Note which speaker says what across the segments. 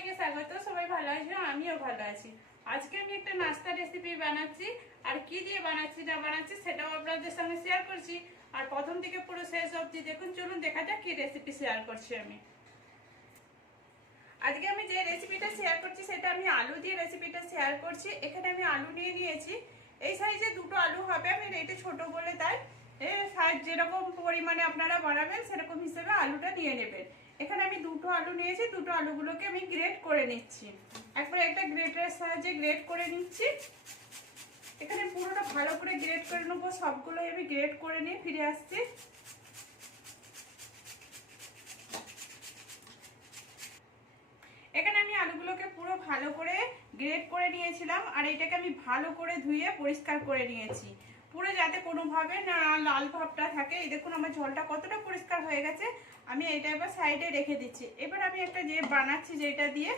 Speaker 1: সবাইকে স্বাগত সবাই ভালো আছে, আমিও ভালো আছি। আজকে আমি একটা নাস্তা রেসিপি বানাচ্ছি, আর কি দিয়ে বানাচ্ছি, না বানাচ্ছি সেটাও আপনাদের সঙ্গে শেয়ার করছি। আর প্রথম থেকে পুরো শেষ অবধি দেখুন, চলুন দেখা যাক কি রেসিপি শেয়ার করছি আমি। আজকে আমি যে রেসিপিটা শেয়ার করছি, সেটা আমি আলু দিয়ে রেসিপিটা শেয়ার করছি। এখানে আমি আলু নিয়ে নিয়েছি। এই সাইজে দুটো আলু হবে, আমি রেটে ছোট বলে তাই এর সাইজ যেরকম পরিমাণে আপনারা বানাবেন, সেরকম হিসেবে আলুটা নিয়ে নেবেন। এখানে আমি দুটো আলু নিয়েছি, দুটো আলুগুলোকে আমি গ্রেট করে নিচ্ছি। একবার একটা গ্রেটার সাহায্যে গ্রেট করে নিচ্ছি। এখানে পুরোটা ভালো করে গ্রেট করে নেব, সবগুলোই আমি গ্রেট করে নিয়ে ফিরে আসছি। এখানে আমি আলুগুলোকে পুরো ভালো করে গ্রেট করে নিয়েছিলাম, আর এটাকে আমি ভালো করে ধুয়ে পরিষ্কার করে নিয়েছি। পুরো যাতে কোনোভাবে না লাল ভাবটা থাকে। এই দেখুন, আমার জলটা কতটা পরিষ্কার হয়ে গেছে। আমি এটা এবার সাইডে রেখে দিচ্ছি। এবার আমি একটা যে বানাচ্ছি যেটা দিয়ে,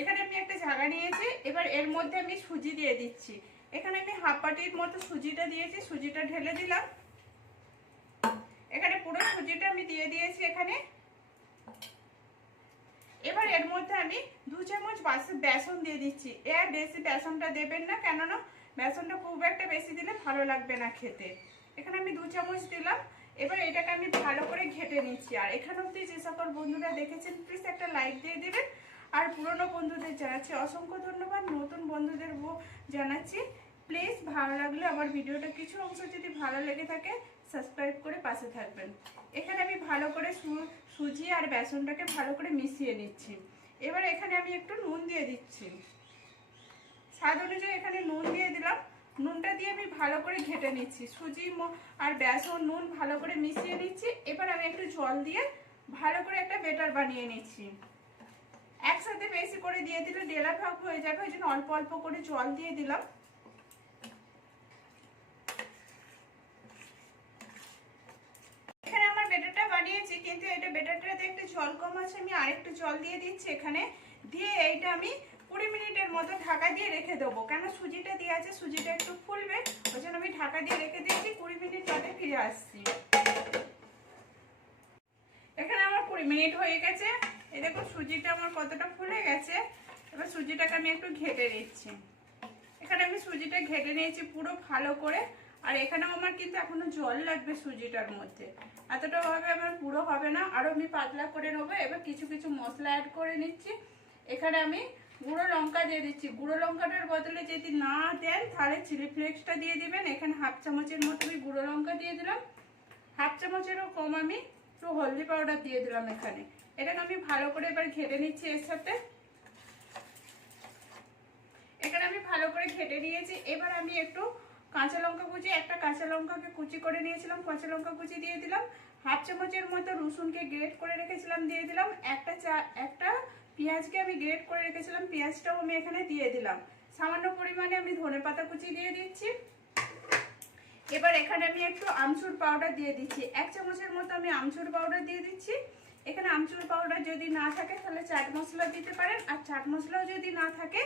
Speaker 1: এখানে আমি একটা জায়গা নিয়েছি, এবার এর মধ্যে আমি সুজি দিয়ে দিচ্ছি। এখানে আমি হাফ বাটির মতো সুজিটা দিয়েছি, সুজিটা ঢেলে দিলাম। এখানে পুরো সুজিটা আমি দিয়ে দিয়েছি এখানে। এবার এর মধ্যে আমি দু চামচ বেসন দিয়ে দিচ্ছি। এর বেশি বেসনটা দেবেন না, কেননা বেসনটা খুব একটা বেশি দিলে ভালো লাগবে না খেতে। এখানে আমি দু চামচ দিলাম। এবার এটাকে আমি ভালো করে ঘেটে নিচ্ছি। আর এখানে অব্দি যে সকল বন্ধুরা দেখেছেন প্লিজ একটা লাইক দিয়ে দেবেন। আর পুরনো বন্ধুদের জানাচ্ছি অসংখ্য ধন্যবাদ। নতুন বন্ধুদের জানাচ্ছি। প্লিজ ভালো লাগলে আমার ভিডিওটা কিছু অংশ যদি ভালো লেগে থাকে সাবস্ক্রাইব করে পাশে থাকবেন। এখানে আমি ভালো করে সুজি আর বেসনটাকে ভালো করে মিশিয়ে নিচ্ছি। এবার এখানে আমি একটু নুন দিয়ে দিচ্ছি। স্বাদ অনুযায়ী এখানে নুন নুনটা দিয়ে আমি ভালো করে ঘেটে নিচ্ছি। সুজি আর বেসন, নুন ভালো করে মিশিয়ে নিচ্ছি। এবার আমি একটু জল দিয়ে ভালো করে একটা বেটার বানিয়ে নিচ্ছি। একসাথে বেশি করে দিয়ে দিলে ডেলা ভাগ হয়ে যাবে, ওই জন্য অল্প অল্প করে জল দিয়ে দিলাম। এখানে আমার বেটারটা বানিয়েছি, কিন্তু এটা বেটারটাতে একটু জল কম আছে, আমি আরেকটু জল দিয়ে দিচ্ছি এখানে। দিয়ে এইটা আমি কুড়ি মিনিটের মতো ঢাকা দিয়ে রেখে দেবো। কেন সুজিটা দিয়ে আছে, সুজিটা একটু ফুলবে, ওই জন্য আমি ঢাকা দিয়ে রেখে দিয়েছি, কুড়ি মিনিট বাদে ফিরে আসছি। এখানে আমার কুড়ি মিনিট হয়ে গেছে। এই দেখো সুজিটা আমার কতটা ফুলে গেছে। এবার সুজিটাকে আমি একটু ঘেটে নিচ্ছি। এখানে আমি সুজিটা ঘেটে নিয়েছি পুরো ভালো করে। আর এখানেও আমার কিন্তু এখনও জল লাগবে সুজিটার মধ্যে। এতটা ভাবে আমার পুরো হবে না। আরও আমি পাতলা করে নেব। এবার কিছু কিছু মশলা অ্যাড করে নিচ্ছি। এখানে আমি গুঁড়ো লঙ্কা দিয়ে দিচ্ছি। গুঁড়ো লঙ্কাটার বদলে যদি না দেন, তাহলে চিলি ফ্লেক্সটা দিয়ে দিবেন। এখানে হাফ চামচের মতো আমি গুঁড়ো লঙ্কা দিয়ে দিলাম। হাফ চামচেরও কম আমি একটু হলদি পাউডার দিয়ে দিলাম এখানে। এটাকে আমি ভালো করে এবার ঘেটে নিচ্ছি এর সাথে। এখানে আমি ভালো করে ঘেটে নিয়েছি। এবার আমি একটু কাঁচা লঙ্কা কুচি, একটা কাঁচা লঙ্কাকে কুচি করে নিয়েছিলাম, কাঁচা লঙ্কা কুচি দিয়ে দিলাম। হাফ চামচের মতো রসুনকে গ্রেট করে রেখেছিলাম, দিয়ে দিলাম। একটা চা, একটা পেঁয়াজকে আমি গ্রেট করে রেখেছিলাম, পেঁয়াজটাও আমি এখানে দিয়ে দিলাম। সামান্য পরিমাণে আমি ধনে পাতা কুচি দিয়ে দিচ্ছি। এবার এখানে আমি একটু আমচুর পাউডার দিয়ে দিচ্ছি। এক চামচের মতো আমি আমচুর পাউডার দিয়ে দিচ্ছি। এখানে আমচুর পাউডার যদি না থাকে, তাহলে চাট মশলা দিতে পারেন। আর চাট মশলাও যদি না থাকে,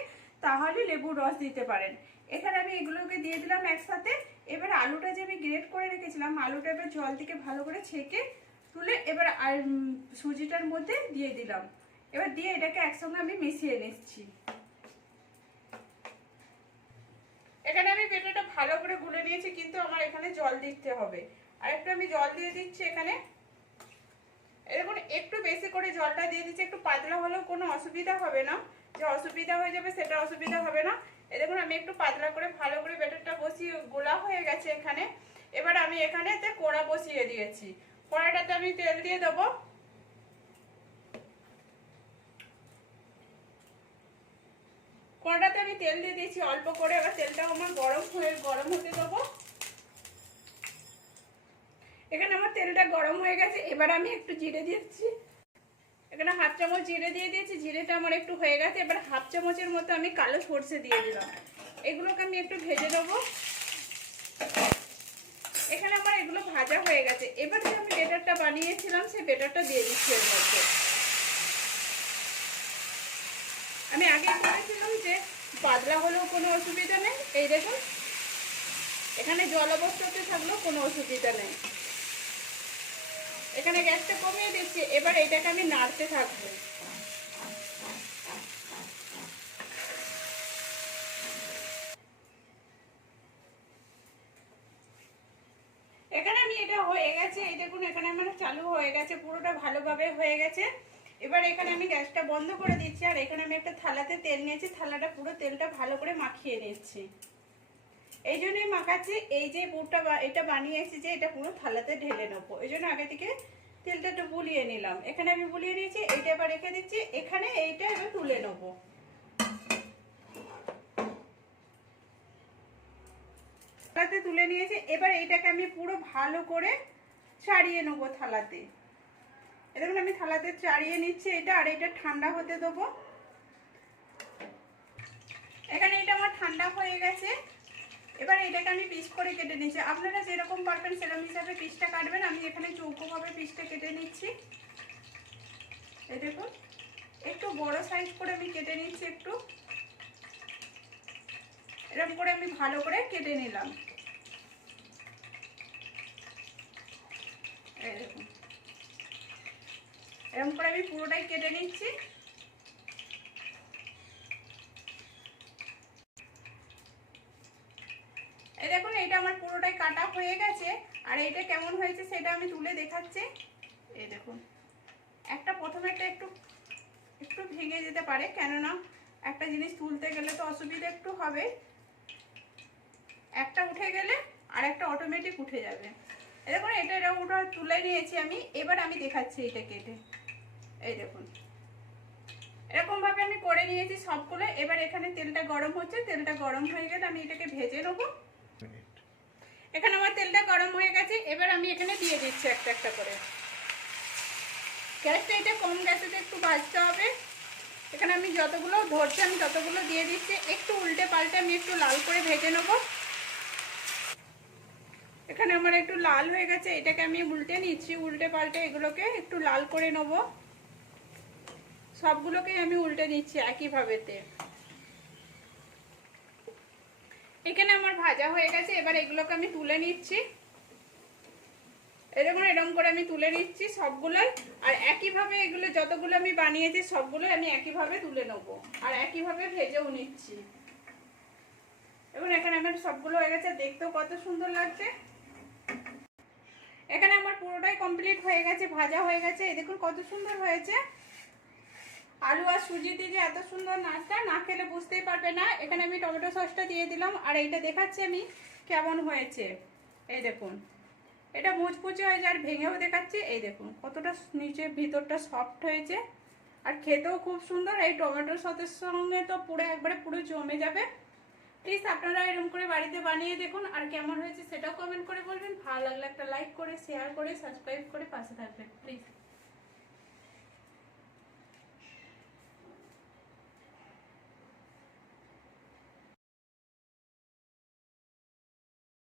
Speaker 1: তাহলে লেবুর রস দিতে পারেন। এখানে আমি এগুলোকে দিয়ে দিলাম একসাথে। এবার আলুটা যে আমি গ্রেট করে রেখেছিলাম, আলুটা এবার জল থেকে ভালো করে ছেঁকে তুলে এবার আর সুজিটার মধ্যে দিয়ে দিলাম। এবার দিয়ে এটাকে একসঙ্গে আমি মিশিয়ে নিচ্ছি। এখানে আমি পেটোটা ভালো করে গুলে নিয়েছি, কিন্তু আমার এখানে জল দিতে হবে। আর একটু আমি জল দিয়ে দিচ্ছি এখানে। এরকম একটু বেশি করে জলটা দিয়ে দিচ্ছি, একটু পাতলা হলেও কোনো অসুবিধা হবে না। যে অসুবিধা হয়ে যাবে সেটা অসুবিধা হবে না। এই দেখুন, আমি একটু পাতলা করে ভালো করে বেটারটা বসিয়ে, গোলা হয়ে গেছে এখানে। এবার আমি এখানেতে কোড়া বসিয়ে দিয়েছি। কড়াটাতে আমি তেল দিয়ে দেবো। কড়াতে আমি তেল দিয়ে দিয়েছি, অল্প করে এবার তেলটা আমার গরম হয়ে, গরম হতে দেবো। এখানে আমার তেলটা গরম হয়ে গেছে, এবার আমি একটু জিরে দিচ্ছি। এখানে হাফ চামচ জিরে দিয়ে দিয়েছি, জিরেটা আমার একটু হয়ে গেছে, এবার হাফ চামচের মতো আমি কালো সর্ষে দিয়ে দিলাম। এগুলোকে আমি একটু ভেজে দেবো এখানে আমার এগুলো ভাজা হয়ে গেছে, এবার যে আমি বেটারটা বানিয়েছিলাম, সেই বেটারটা দিয়ে দিচ্ছি এর মধ্যে। আমি আগে বলেছিলাম যে পাতলা হলেও কোনো অসুবিধা নেই। এই দেখুন, এখানে জল অবস্থাতে থাকলেও কোনো অসুবিধা নেই। এখানে গ্যাসটা কমিয়ে দিচ্ছি, এবার এটাকে আমি নাড়তে থাকব। এখানে আমি এটা হয়ে গেছে, এই দেখুন, এখানে আমার চালু হয়ে গেছে, পুরোটা ভালোভাবে হয়ে গেছে। এবার এখানে আমি গ্যাসটা বন্ধ করে দিচ্ছি, আর এখানে আমি একটা থালাতে তেল নিয়েছি, থালাটা পুরো তেলটা ভালো করে মাখিয়ে নিচ্ছি। এই জন্যই মাখাচ্ছি, এই যে পুরটা এটা বানিয়েছি যে এটা পুরো থালাতে ঢেলে নেব। এই জন্য আগে থেকে তেলটা একটু বুলিয়ে নিলাম। এখানে আমি বুলিয়ে নিয়েছি, এইটা এবার রেখে দিচ্ছি, এখানে এইটা এবার তুলে নেব। থালাতে তুলে নিয়েছি, এবার এইটাকে আমি পুরো ভালো করে ছাড়িয়ে নেব থালাতে। এ দেখুন, আমি থালাতে চাড়িয়ে নিচ্ছি এটা, আর এটা ঠান্ডা হতে দেবো। এখানে এটা আমার ঠান্ডা হয়ে গেছে। এবার এটাকে আমি পিস করে কেটে নিচ্ছি। আপনারা যেরকম পারবেন সেরকম হিসাবে পিসটা কাটবেন। আমি এখানে চৌকোভাবে পিসটা কেটে নিচ্ছি। এই দেখুন, একটু বড় সাইজ করে আমি কেটে নিচ্ছি একটু। এরকম করে আমি ভালো করে কেটে নিলাম। এই দেখুন। এরকম করে আমি পুরোটাই কেটে নিচ্ছি। এই দেখুন এটা আমার পুরোটাই কাটা হয়ে গেছে। আর এইটা কেমন হয়েছে সেটা আমি তুলে দেখাচ্ছি। এই দেখুন, একটা প্রথমে একটা একটু ভেঙে যেতে পারে, কেননা একটা জিনিস তুলতে গেলে তো অসুবিধা একটু হবে। একটা উঠে গেলে আর একটা অটোমেটিক উঠে যাবে। দেখুন, এটা এরকম ওটা তুলে নিয়েছি আমি। এবার আমি দেখাচ্ছি এটা কেটে। এই দেখুন। এরকম ভাবে আমি করে নিয়েছি সবগুলো। এবার এখানে তেলটা গরম হচ্ছে। তেলটা গরম হয়ে গেলে আমি এটাকে ভেজে নেব। এখানে আমার তেলটা গরম হয়ে গেছে। এবার আমি এখানে দিয়ে দিচ্ছি একটা একটা করে। গ্যাসটা এটা কম গ্যাসেতে একটু ভাজতে হবে। এখানে আমি যতগুলো ধরছি আমি ততগুলো দিয়ে দিচ্ছি। একটু উল্টে পাল্টে আমি একটু লাল করে ভেজে নেব। এখানে আমার একটু লাল হয়ে গেছে। এটাকে আমি উল্টে নিচ্ছি। উল্টে পাল্টে এগুলোকে একটু লাল করে নেব। সবগুলোকেই আমি উল্টে নিচ্ছি একইভাবেতে। এখানে আমার ভাজা হয়ে গেছে, এবার এগুলোকে আমি তুলে নিচ্ছি। এরকম এরকম করে আমি তুলে নিচ্ছি সবগুলোই, আর একইভাবে এগুলো যতগুলো আমি বানিয়েছি সবগুলোই আমি একইভাবে তুলে নেব, আর একইভাবে ভেজেও নিচ্ছি। এবং এখানে আমার সবগুলো হয়ে গেছে, দেখতেও কত সুন্দর লাগছে। এখানে আমার পুরোটাই কমপ্লিট হয়ে গেছে, ভাজা হয়ে গেছে, এই দেখুন কত সুন্দর হয়েছে। আলু আর সুজি দিয়ে যে এত সুন্দর নাচটা না খেলে বুঝতেই পারবে না। এখানে আমি টমেটো সসটা দিয়ে দিলাম আর এইটা দেখাচ্ছি আমি কেমন হয়েছে। এই দেখুন, এটা মুচমুচে হয়েছে আর ভেঙেও দেখাচ্ছি। এই দেখুন, কতটা নিচে ভিতরটা সফট হয়েছে। আর খেতেও খুব সুন্দর। এই টমেটো সসের সঙ্গে তো পুরো একবারে পুরো জমে যাবে। প্লিজ আপনারা এরকম করে বাড়িতে বানিয়ে দেখুন আর কেমন হয়েছে সেটাও কমেন্ট করে বলবেন। ভালো লাগলে একটা লাইক করে শেয়ার করে সাবস্ক্রাইব করে পাশে থাকবেন। প্লিজ